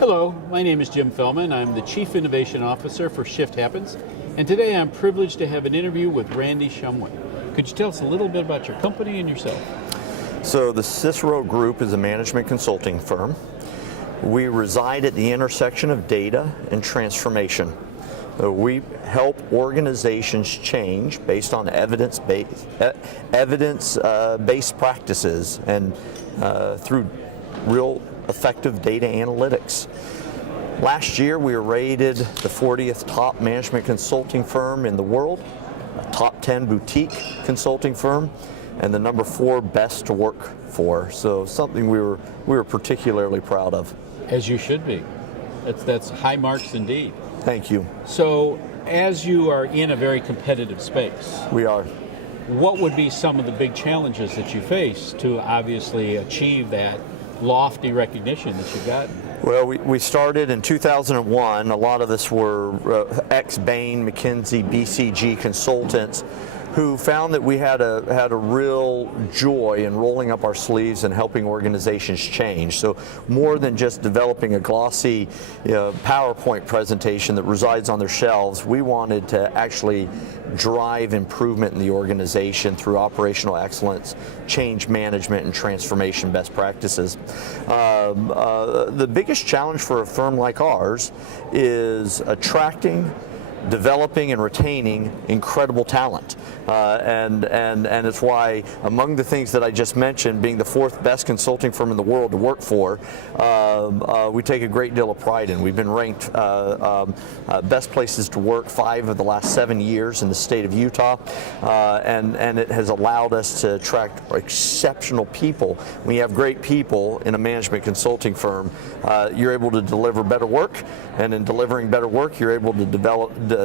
Hello, my name is Jim Fellman. I'm the Chief Innovation Officer for Shift Happens, and today I'm privileged to have an interview with Randy Shumway. Could you tell us a little bit about your company and yourself? So the Cicero Group is a management consulting firm. We reside at the intersection of data and transformation. We help organizations change based on evidence-based practices and through real effective data analytics. Last year we were rated the 40th top management consulting firm in the world, a top 10 boutique consulting firm, and the number 4 best to work for. So something we were particularly proud of. As you should be. That's high marks indeed. Thank you. So as you are in a very competitive space, We are. what would be some of the big challenges that you face to obviously achieve that lofty recognition that you've gotten? Well, we started in 2001. A lot of us were ex-Bain, McKinsey, BCG consultants who found that we had a real joy in rolling up our sleeves and helping organizations change. So more than just developing a glossy PowerPoint presentation that resides on their shelves, we wanted to actually drive improvement in the organization through operational excellence, change management, and transformation best practices. The biggest challenge for a firm like ours is attracting, developing and retaining incredible talent, and it's why among the things that I just mentioned, being the 4th best consulting firm in the world to work for, we take a great deal of pride in. We've been ranked best places to work 5 of the last 7 years in the state of Utah, and it has allowed us to attract exceptional people. When you have great people in a management consulting firm, you're able to deliver better work, and in delivering better work, you're able to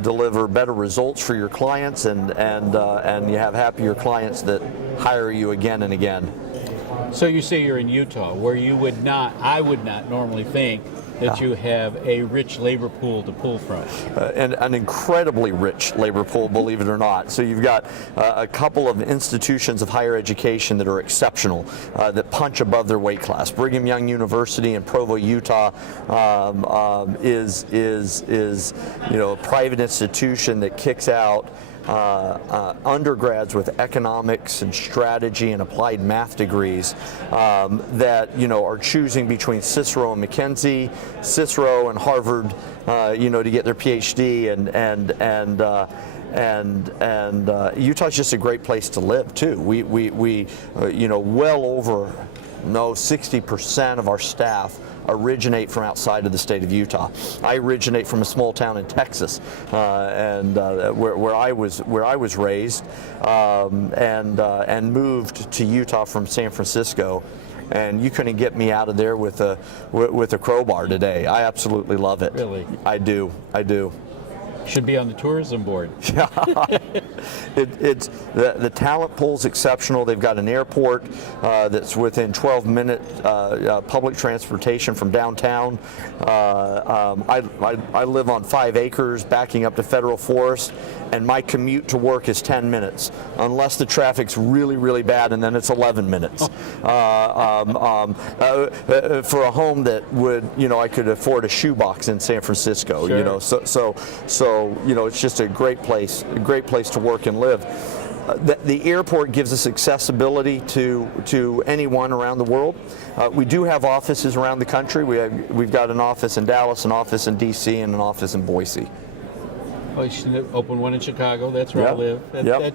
deliver better results for your clients, and you have happier clients that hire you again and again. So you say you're in Utah, where I would not normally think that you have a rich labor pool to pull from. And an incredibly rich labor pool, believe it or not. So you've got a couple of institutions of higher education that are exceptional, that punch above their weight class. Brigham Young University in Provo, Utah, is a private institution that kicks out undergrads with economics and strategy and applied math degrees that are choosing between Cicero and McKinsey, Cicero and Harvard, to get their PhD, and Utah's just a great place to live too. We well over 60% of our staff originate from outside of the state of Utah. I originate from a small town in Texas, where I was raised, and moved to Utah from San Francisco. And you couldn't get me out of there with a crowbar today. I absolutely love it. Really? I do. Should be on the tourism board. Yeah, it's the talent pool's exceptional. They've got an airport that's within 12-minute public transportation from downtown. I live on 5 acres backing up to federal forest, and my commute to work is 10 minutes, unless the traffic's really, really bad, and then it's 11 minutes. For a home that would, I could afford a shoebox in San Francisco. Sure. So it's just a great place to work and live. The airport gives us accessibility to anyone around the world. We do have offices around the country. We've got an office in Dallas, an office in DC, and an office in Boise. Oh, you should open one in Chicago. That's where I live.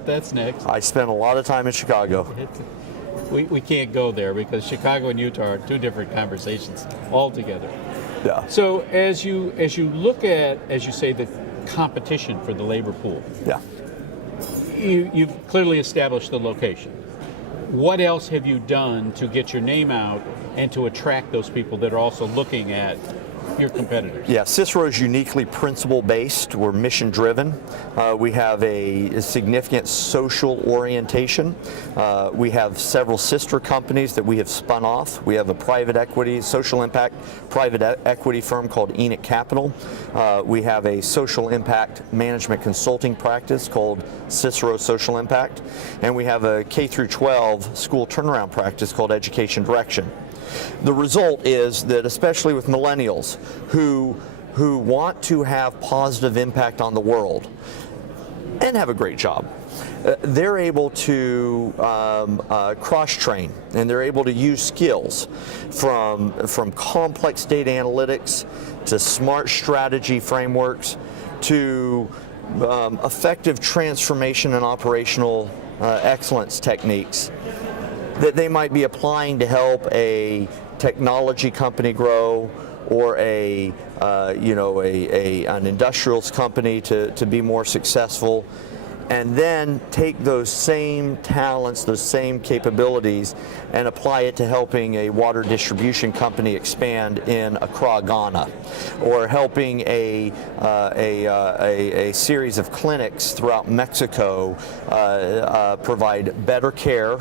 That's next. I spent a lot of time in Chicago. We can't go there because Chicago and Utah are 2 different conversations altogether. Yeah. So as you look at, as you say, the competition for the labor pool, you've clearly established the location. What else have you done to get your name out and to attract those people that are also looking at your competitors? Yeah, Cicero is uniquely principle-based. We're mission-driven. We have a significant social orientation. We have several sister companies that we have spun off. We have a private equity, social impact private equity firm called Enoch Capital. We have a social impact management consulting practice called Cicero Social Impact. And we have a K through 12 school turnaround practice called Education Direction. The result is that, especially with millennials who want to have positive impact on the world and have a great job, they're able to cross-train, and they're able to use skills from complex data analytics to smart strategy frameworks to effective transformation and operational excellence techniques that they might be applying to help a technology company grow, or an industrials company to be more successful, and then take those same talents, those same capabilities, and apply it to helping a water distribution company expand in Accra, Ghana, or helping a series of clinics throughout Mexico provide better care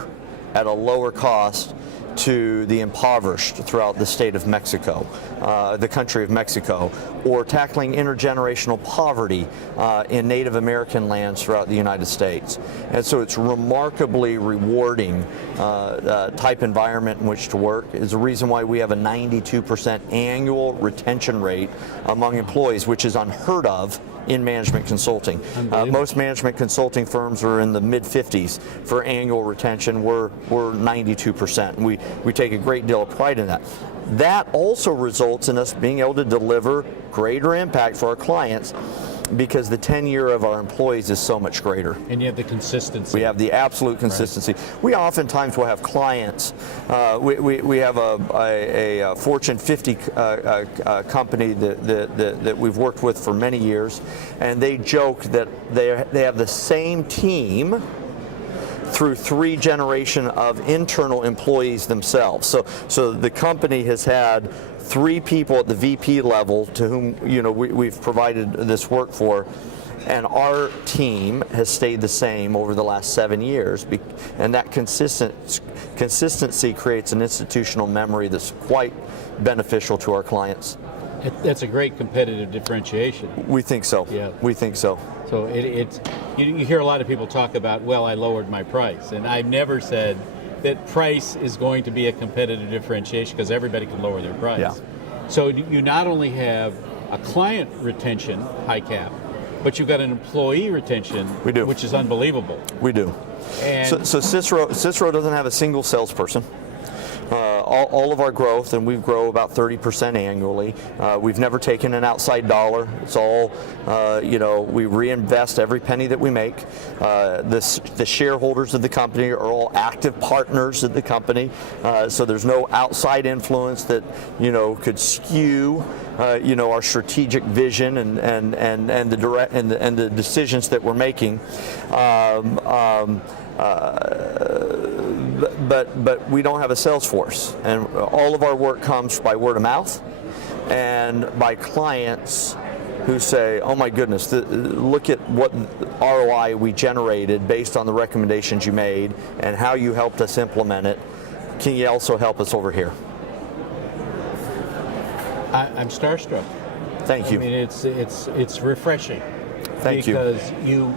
at a lower cost to the impoverished throughout the state of Mexico, the country of Mexico, or tackling intergenerational poverty in Native American lands throughout the United States. And so it's remarkably rewarding type environment in which to work. Is the reason why we have a 92% annual retention rate among employees, which is unheard of in management consulting. Most management consulting firms are in the mid-50s for annual retention. We're 92%. And we take a great deal of pride in that. That also results in us being able to deliver greater impact for our clients, because the tenure of our employees is so much greater. And you have the consistency. We have the absolute consistency. Right. We oftentimes will have clients. We have a Fortune 50 company that we've worked with for many years, and they joke that they have the same team through 3 generations of internal employees themselves. So the company has had 3 people at the VP level to whom we've provided this work for, and our team has stayed the same over the last 7 years, and that consistency creates an institutional memory that's quite beneficial to our clients. That's a great competitive differentiation. We think so. Yeah. We think so. So you hear a lot of people talk about, well, I lowered my price, and I've never said that price is going to be a competitive differentiation, because everybody can lower their price. Yeah. So you not only have a client retention high cap, but you've got an employee retention, we do, which is unbelievable. We do. And so Cicero doesn't have a single salesperson. All of our growth, and we grow about 30% annually. We've never taken an outside dollar. It's all, we reinvest every penny that we make. The shareholders of the company are all active partners of the company, so there's no outside influence that could skew our strategic vision and the decisions that we're making. But we don't have a sales force, and all of our work comes by word of mouth and by clients who say, oh my goodness, look at what ROI we generated based on the recommendations you made and how you helped us implement it. Can you also help us over here? I'm starstruck. Thank you. I mean, it's refreshing. Thank you. Because you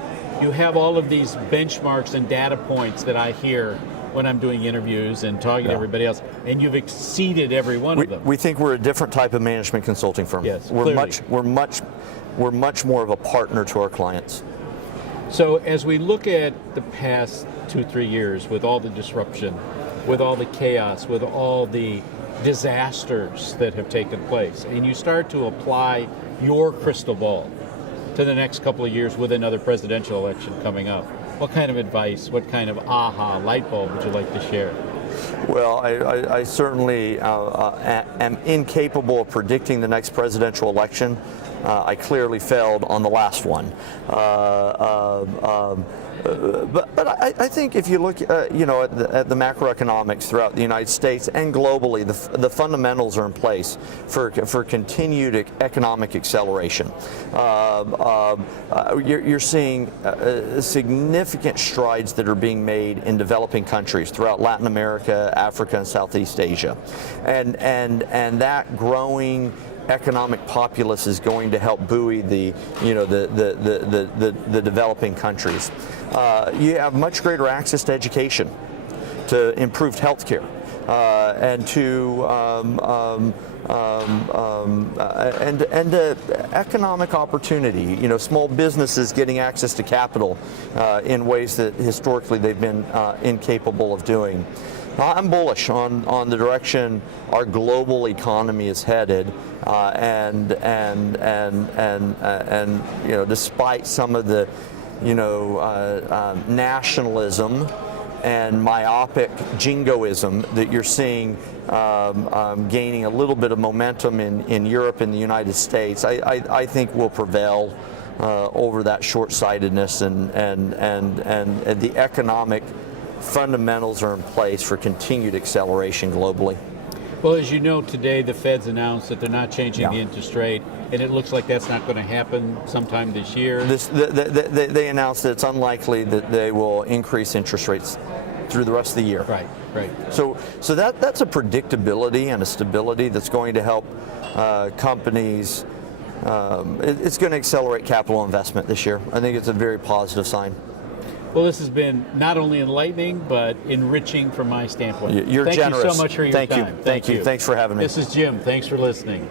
have all of these benchmarks and data points that I hear when I'm doing interviews and talking to everybody else, and you've exceeded every one of them. We think we're a different type of management consulting firm. Yes, we're much more of a partner to our clients. So as we look at the past 2-3 years, with all the disruption, with all the chaos, with all the disasters that have taken place, and you start to apply your crystal ball to the next couple of years with another presidential election coming up, what kind of advice, what kind of aha light bulb would you like to share? Well, I certainly am incapable of predicting the next presidential election. I clearly failed on the last one. But I think if you look, at the macroeconomics throughout the United States and globally, the fundamentals are in place for continued economic acceleration. You're seeing significant strides that are being made in developing countries throughout Latin America, Africa, and Southeast Asia, and that growing economic populace is going to help buoy the developing countries. You have much greater access to education, to improved health care, and to and economic opportunity. You know, small businesses getting access to capital in ways that historically they've been incapable of doing. I'm bullish on the direction our global economy is headed, and you know, despite some of the nationalism and myopic jingoism that you're seeing gaining a little bit of momentum in Europe and the United States, I think will prevail over that short-sightedness, and the economic fundamentals are in place for continued acceleration globally. Well, as you know, today the Fed's announced that they're not changing the interest rate, and it looks like that's not going to happen sometime this year. They announced that it's unlikely that they will increase interest rates through the rest of the year. Right. So that's a predictability and a stability that's going to help companies. It's going to accelerate capital investment this year. I think it's a very positive sign. Well, this has been not only enlightening, but enriching from my standpoint. You're generous. Thank you so much for your time. Thank you. Thanks for having me. This is Jim. Thanks for listening.